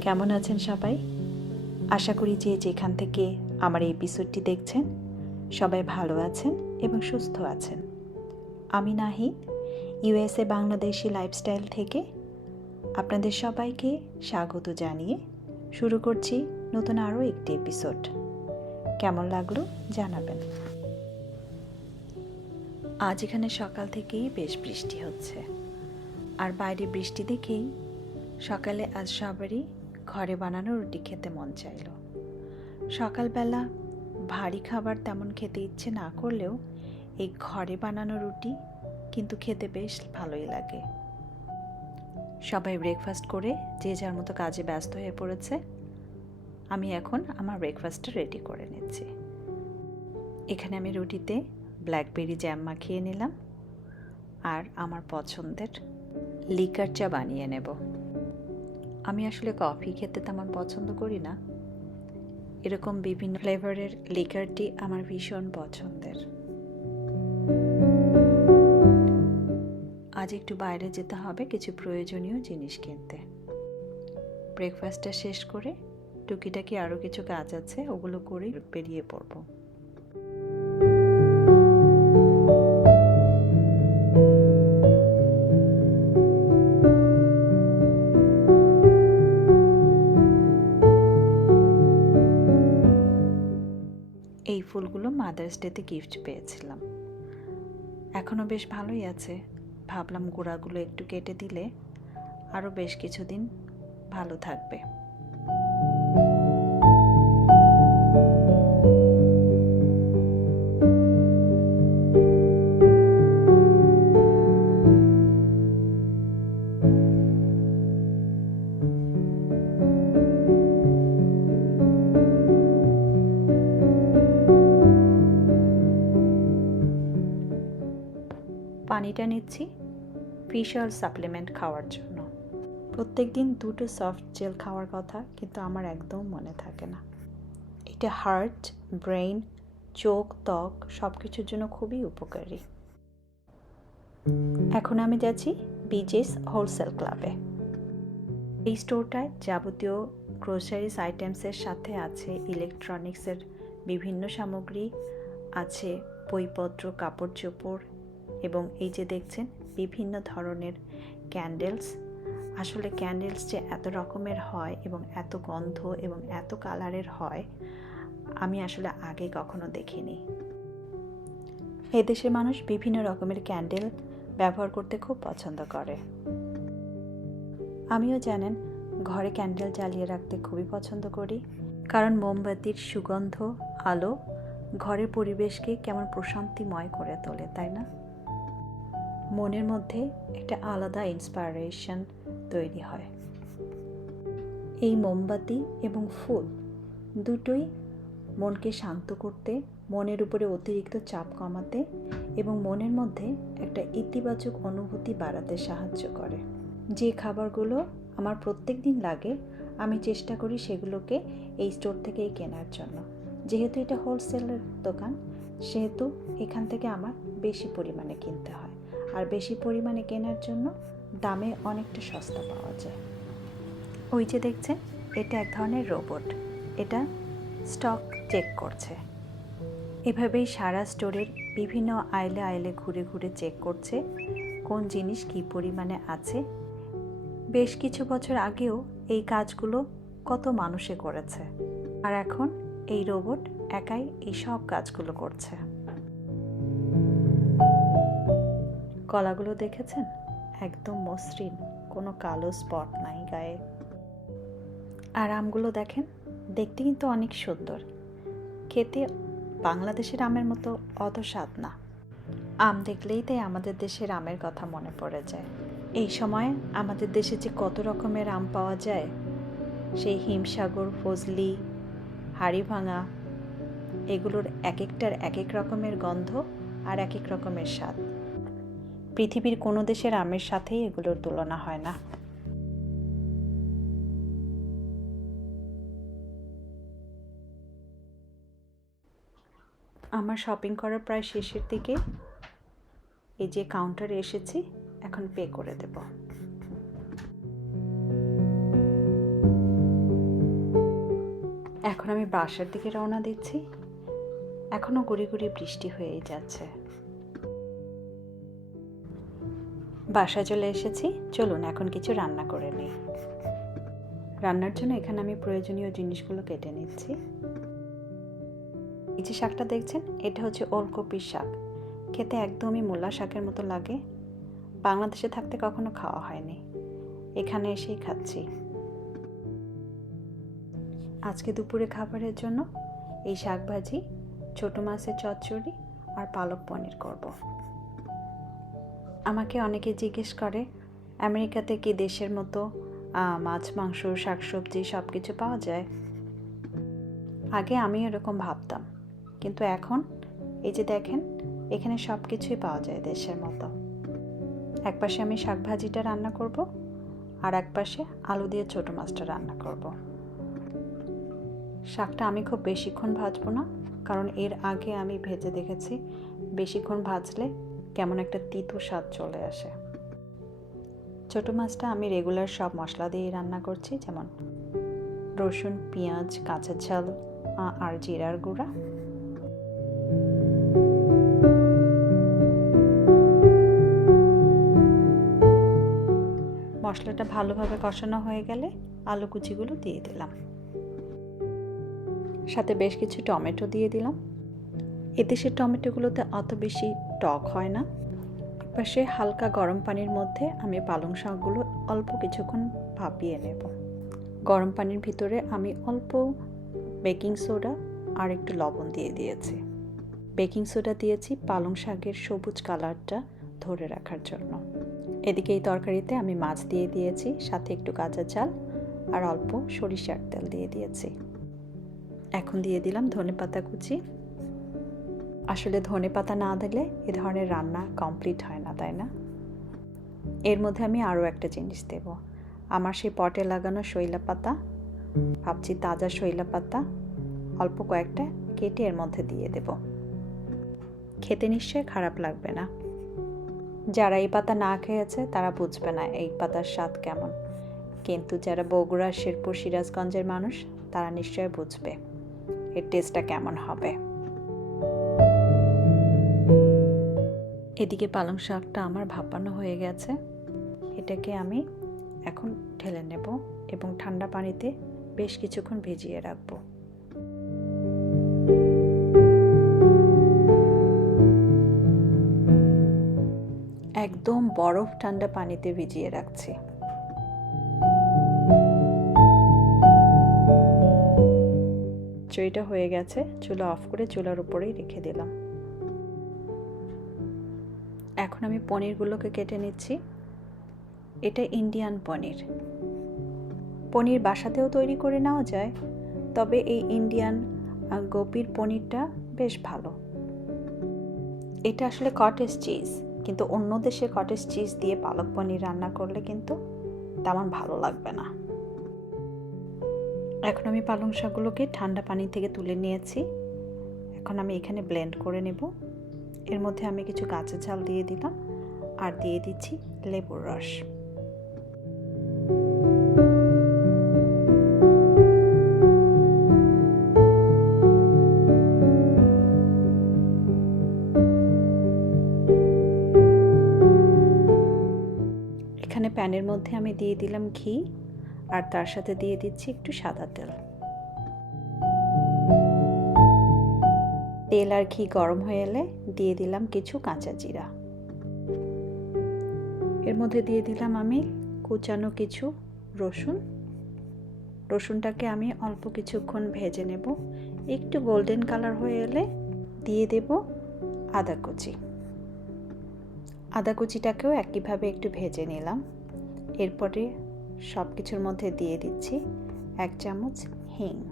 কেমন আছেন সবাই? আশা করি যে যেখান থেকে আমার এই এপিসোডটি দেখছেন, সবাই ভালো আছেন এবং সুস্থ আছেন। আমি নাহিদ ইউএসএ বাংলাদেশি লাইফস্টাইল থেকে আপনাদের সবাইকে স্বাগত জানিয়ে শুরু করছি নতুন আরও একটি এপিসোড কেমন লাগল জানাবেন। আজ এখানে সকাল থেকেই বেশ বৃষ্টি হচ্ছে। আর বাইরে বৃষ্টি দেখেই সকালে আজ সবারই ঘরে বানানো রুটি খেতে মন চাইল। সকালবেলা ভারী খাবার তেমন খেতে ইচ্ছে না করলেও এই ঘরে বানানো রুটি কিন্তু খেতে বেশ ভালোই লাগে। সবাই ব্রেকফাস্ট করে যে যার মতো কাজে ব্যস্ত হয়ে পড়েছে। আমি এখন আমার ব্রেকফাস্টটা রেডি করে নিচ্ছি। এখানে আমি রুটিতে ব্ল্যাকবেরি জ্যাম মাখিয়ে নিলাম। আর আমার পছন্দের লিকার চা বানিয়ে নেব। আমি আসলে কফি খেতে তেমন পছন্দ করি না। এরকম বিভিন্ন ফ্লেভারের লিকারটি আমার ভীষণ পছন্দের। আজ একটু বাইরে যেতে হবে, কিছু প্রয়োজনীয় জিনিস কিনতে। ব্রেকফাস্টটা শেষ করে টুকিটাকি আরও কিছু কাজ আছে, ওগুলো করেই বেরিয়ে পড়ব। এই ফুলগুলো মাদার্স ডেতে গিফট পেয়েছিলাম। এখনও বেশ ভালোই আছে। ভাবলাম গোড়াগুলো একটু কেটে দিলে আরও বেশ কিছুদিন ভালো থাকবে। পানিটা নিচ্ছি ফিশ অয়েল সাপ্লিমেন্ট খাওয়ার জন্য। প্রত্যেক দিন দুটো সফট জেল খাওয়ার কথা, কিন্তু আমার একদম মনে থাকে না। এটা হার্ট ব্রেইন চোখ, ত্বক সব কিছুর জন্য খুবই উপকারী। এখন আমি যাচ্ছি বিজেস হোলসেল ক্লাবে এই স্টোরটায় যাবতীয় গ্রোসারিস আইটেমসের সাথে আছে ইলেকট্রনিক্সের বিভিন্ন সামগ্রী, আছে বইপত্র কাপড় চোপড় এবং এই যে দেখছেন, বিভিন্ন ধরনের ক্যান্ডেলস আসলে ক্যান্ডেলস যে এত রকমের হয় এবং এত গন্ধ এবং এত কালারের হয়, আমি আসলে আগে কখনো দেখিনি। এদেশের মানুষ বিভিন্ন রকমের ক্যান্ডেল ব্যবহার করতে খুব পছন্দ করে। আমিও জানেন, ঘরে ক্যান্ডেল জ্বালিয়ে রাখতে খুবই পছন্দ করি। কারণ মোমবাতির সুগন্ধ, আলো ঘরের পরিবেশকে কেমন প্রশান্তিময় করে তোলে, তাই না? মনের মধ্যে একটা আলাদা ইন্সপায়ারেশন তৈরি হয়। এই মোমবাতি এবং ফুল দুটোই মনকে শান্ত করতে, মনের উপরে অতিরিক্ত চাপ কমাতে এবং মনের মধ্যে একটা ইতিবাচক অনুভূতি বাড়াতে সাহায্য করে। যে খাবারগুলো আমার প্রত্যেক দিন লাগে, আমি চেষ্টা করি সেগুলোকে এই স্টোর থেকেই কেনার জন্য। যেহেতু এটা হোলসেলের দোকান, সেহেতু এখান থেকে আমার বেশি পরিমাণে কিনতে হয়। আর বেশি পরিমাণে কেনার জন্য দামে অনেকটা সস্তা পাওয়া যায়। ওই যে দেখছেন, এটা এক ধরনের রোবট। এটা স্টক চেক করছে। এভাবেই সারা স্টোরের বিভিন্ন আইলে আইলে ঘুরে ঘুরে চেক করছে কোন জিনিস কী পরিমাণে আছে। বেশ কিছু বছর আগেও এই কাজগুলো কত মানুষে করেছে। আর এখন এই রোবট একাই এই সব কাজগুলো করছে। কলাগুলো দেখেছেন? একদম মসৃণ, কোনো কালো স্পট নাই গায়ে। আর আমগুলো দেখেন? দেখতে কিন্তু অনেক সুন্দর। খেতে বাংলাদেশের আমের মতো অত স্বাদ না। আম দেখলেই তাই আমাদের দেশের আমের কথা মনে পড়ে যায়। এই সময় আমাদের দেশে যে কত রকমের আম পাওয়া যায়, সেই হিমসাগর, ফজলি, হাড়িভাঙা, এগুলোর এক একটার এক এক রকমের গন্ধ আর এক এক রকমের স্বাদ। পৃথিবীর কোনো দেশের আমের সাথেই এগুলোর তুলনা হয় না। আমার শপিং করার প্রায় শেষের দিকে এই যে কাউন্টারে এসেছি, এখন পে করে দেব। এখন আমি বাসার দিকে রওনা দিচ্ছি। এখনও গুড়ি গুড়ি বৃষ্টি হয়েই যাচ্ছে। বাসায় চলে এসেছি। চলুন, এখন কিছু রান্না করে নিই। রান্নার জন্য এখানে আমি প্রয়োজনীয় জিনিসগুলো কেটে নিচ্ছি। এই যে শাকটা দেখছেন, এটা হচ্ছে ওলকপির শাক। খেতে একদমই মূলা শাকের মতো লাগে। বাংলাদেশে থাকতে কখনো খাওয়া হয়নি। এখানে এসেই খাচ্ছি। আজকে দুপুরে খাবারের জন্য এই শাক ভাজি ছোটো মাছের চচ্চড়ি আর পালক পনির করব। আমাকে অনেকে জিজ্ঞেস করে, আমেরিকাতে কি দেশের মতো মাছ, মাংস, শাকসবজি সব কিছু পাওয়া যায়? আগে আমি এরকম ভাবতাম, কিন্তু এখন, এই যে দেখেন, এখানে সব কিছুই পাওয়া যায় দেশের মতো। এক পাশে আমি শাক ভাজিটা রান্না করব, আর এক পাশে আলু দিয়ে ছোটো মাছটা রান্না করব। শাকটা আমি খুব বেশিক্ষণ ভাজবো না, কারণ এর আগে আমি ভেজে দেখেছি, বেশিক্ষণ ভাজলে কেমন একটা তিতো স্বাদ চলে আসে। ছোটো মাছটা আমি রেগুলার সব মশলা দিয়ে রান্না করছি, যেমন রসুন, পেঁয়াজ, কাঁচা ঝাল আর জিরার গুঁড়া। মশলাটা ভালোভাবে কষানো হয়ে গেলে আলু কুচিগুলো দিয়ে দিলাম। সাথে বেশ কিছু টমেটো দিয়ে দিলাম। এদেশের টমেটোগুলোতে অত বেশি টক হয় না। পাশে হালকা গরম পানির মধ্যে আমি পালং শাকগুলো অল্প কিছুক্ষণ ভাপিয়ে নেব। গরম পানির ভিতরে আমি অল্প বেকিং সোডা আর একটু লবণ দিয়ে দিয়েছি। বেকিং সোডা দিয়েছি পালং শাকের সবুজ কালারটা ধরে রাখার জন্য। এদিকে এই তরকারিতে আমি মাছ দিয়ে দিয়েছি, সাথে একটু কাঁচা চাল আর অল্প সরিষার তেল দিয়ে দিয়েছি। এখন দিয়ে দিলাম ধনেপাতা কুচি। আসলে ধনেপাতা না দিলে এ ধরনের রান্না কমপ্লিট হয় না, তাই না? এর মধ্যে আমি আরও একটা জিনিস দেব। আমার সেই পটে লাগানো শৈলা পাতা, ভাবছি তাজা শৈলা পাতা, অল্প কয়েকটা কেটে এর মধ্যে দিয়ে দেব। খেতে নিশ্চয়ই খারাপ লাগবে না। যারা এই পাতা না খেয়েছে, তারা বুঝবে না এই পাতার স্বাদ কেমন। কিন্তু যারা বগুড়া শেরপুর সিরাজগঞ্জের মানুষ, তারা নিশ্চয় বুঝবে এর টেস্টটা কেমন হবে। এদিকে পালং শাকটা আমার ভাপানো হয়ে গেছে। এটাকে আমি এখন ঢেলে নেব এবং ঠান্ডা পানিতে বেশ কিছুক্ষণ ভিজিয়ে রাখব। একদম বরফ ঠান্ডা পানিতে ভিজিয়ে রাখছি। চইটা হয়ে গেছে, চুলা অফ করে চুলার উপরেই রেখে দিলাম। এখন আমি পনিরগুলোকে কেটে নিচ্ছি। এটা ইন্ডিয়ান পনির। পনির বাসাতেও তৈরি করে নেওয়া যায়, তবে এই ইন্ডিয়ান গোপির পনিরটা বেশ ভালো। এটা আসলে কটেজ চিজ কিন্তু অন্য দেশে কটেজ চিজ দিয়ে পালক পনির রান্না করলে কিন্তু তেমন ভালো লাগবে না। এখন আমি পালং শাকগুলোকে ঠান্ডা পানি থেকে তুলে নিয়েছি। এখন আমি এখানে ব্লেন্ড করে নেব। এর মধ্যে আমি কিছু কাঁচা ঝাল দিয়ে দিলাম আর দিয়ে দিচ্ছি লেবুর রস। এখানে প্যানের মধ্যে আমি দিয়ে দিলাম ঘি আর তার সাথে দিয়ে দিচ্ছি একটু সাদা তেল। তেল আর ঘি গরম হয়ে এলে দিয়ে দিলাম কিছু কাঁচা জিরা। এর মধ্যে দিয়ে দিলাম আমি কুচানো কিছু রসুন। রসুনটাকে আমি অল্প কিছুক্ষণ ভেজে নেব। একটু গোল্ডেন কালার হয়ে এলে দিয়ে দেব আদা কুচি। আদা কুচিটাকেও একইভাবে একটু ভেজে নিলাম। এরপরে সব কিছুর মধ্যে দিয়ে দিচ্ছি এক চামচ হিং।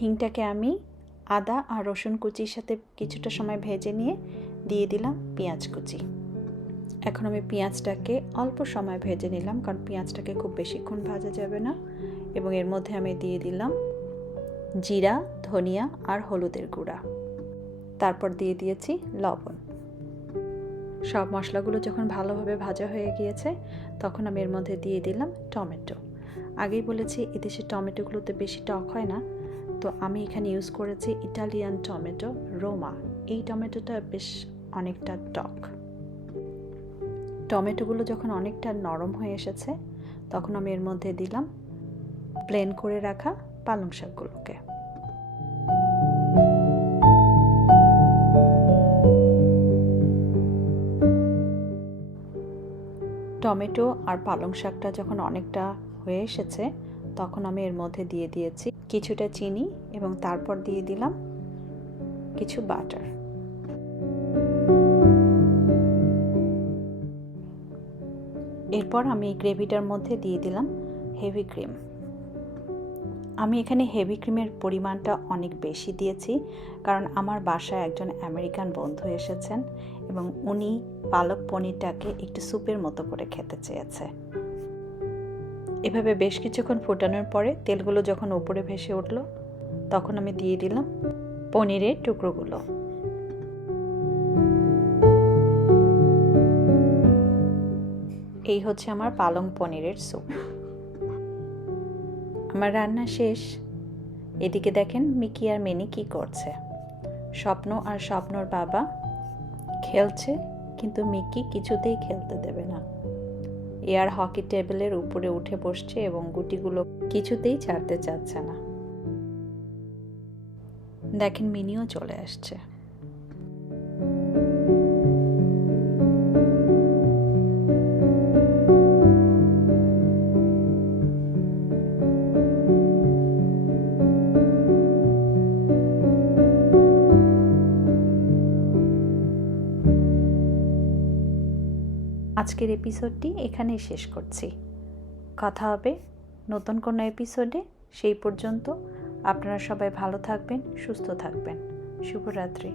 হিংটাকে আমি আদা আর রসুন কুচির সাথে কিছুটা সময় ভেজে নিয়ে দিয়ে দিলাম পেঁয়াজ কুচি। এখন আমি পেঁয়াজটাকে অল্প সময় ভেজে নিলাম কারণ পেঁয়াজটাকে খুব বেশিক্ষণ ভাজা যাবে না এবং এর মধ্যে আমি দিয়ে দিলাম জিরা, ধনিয়া আর হলুদের গুঁড়া। তারপর দিয়ে দিয়েছি লবণ। সব মশলাগুলো যখন ভালোভাবে ভাজা হয়ে গিয়েছে তখন আমি এর মধ্যে দিয়ে দিলাম টমেটো। আগেই বলেছি, এদেশে টমেটোগুলোতে বেশি টক হয় না। তো আমি এখানে ইউজ করেছি ইটালিয়ান টমেটো রোমা এই টমেটোটা বেশ অনেকটা টক। টমেটোগুলো যখন অনেকটা নরম হয়ে এসেছে, তখন আমি এর মধ্যে দিলাম প্লেন করে রাখা পালং শাকগুলোকে। টমেটো আর পালং শাকটা যখন অনেকটা হয়ে এসেছে, তখন আমি এর মধ্যে দিয়ে দিয়েছি কিছুটা চিনি এবং তারপর দিয়ে দিলাম কিছু বাটার এরপর আমি এই গ্রেভিটার মধ্যে দিয়ে দিলাম হেভি ক্রিম আমি এখানে হেভি ক্রিমের পরিমাণটা অনেক বেশি দিয়েছি, কারণ আমার বাসায় একজন আমেরিকান বন্ধু এসেছেন এবং উনি পালক পনিরটাকে একটু স্যুপের মতো করে খেতে চেয়েছে। এভাবে বেশ কিছুক্ষণ ফোটানোর পরে তেলগুলো যখন উপরে ভেসে উঠল, তখন আমি দিয়ে দিলাম পনিরের টুকরোগুলো। এই হচ্ছে আমার পালং পনিরের স্যুপ। আমার রান্না শেষ। এদিকে দেখেন মিকি আর মিনি কি করছে। স্বপ্ন আর স্বপ্নর বাবা খেলছে, কিন্তু মিকি কিছুতেই খেলতে দেবে না। এয়ার হকি টেবিলের উপরে উঠে বসছে এবং গুটিগুলো কিছুতেই ছাড়তে চাচ্ছে না। দেখেন মিনিও চলে আসছে। আজকের এপিসোডটি এখানেই শেষ করছি। কথা হবে নতুন কোনো এপিসোডে সেই পর্যন্ত আপনারা সবাই ভালো থাকবেন, সুস্থ থাকবেন। শুভরাত্রি।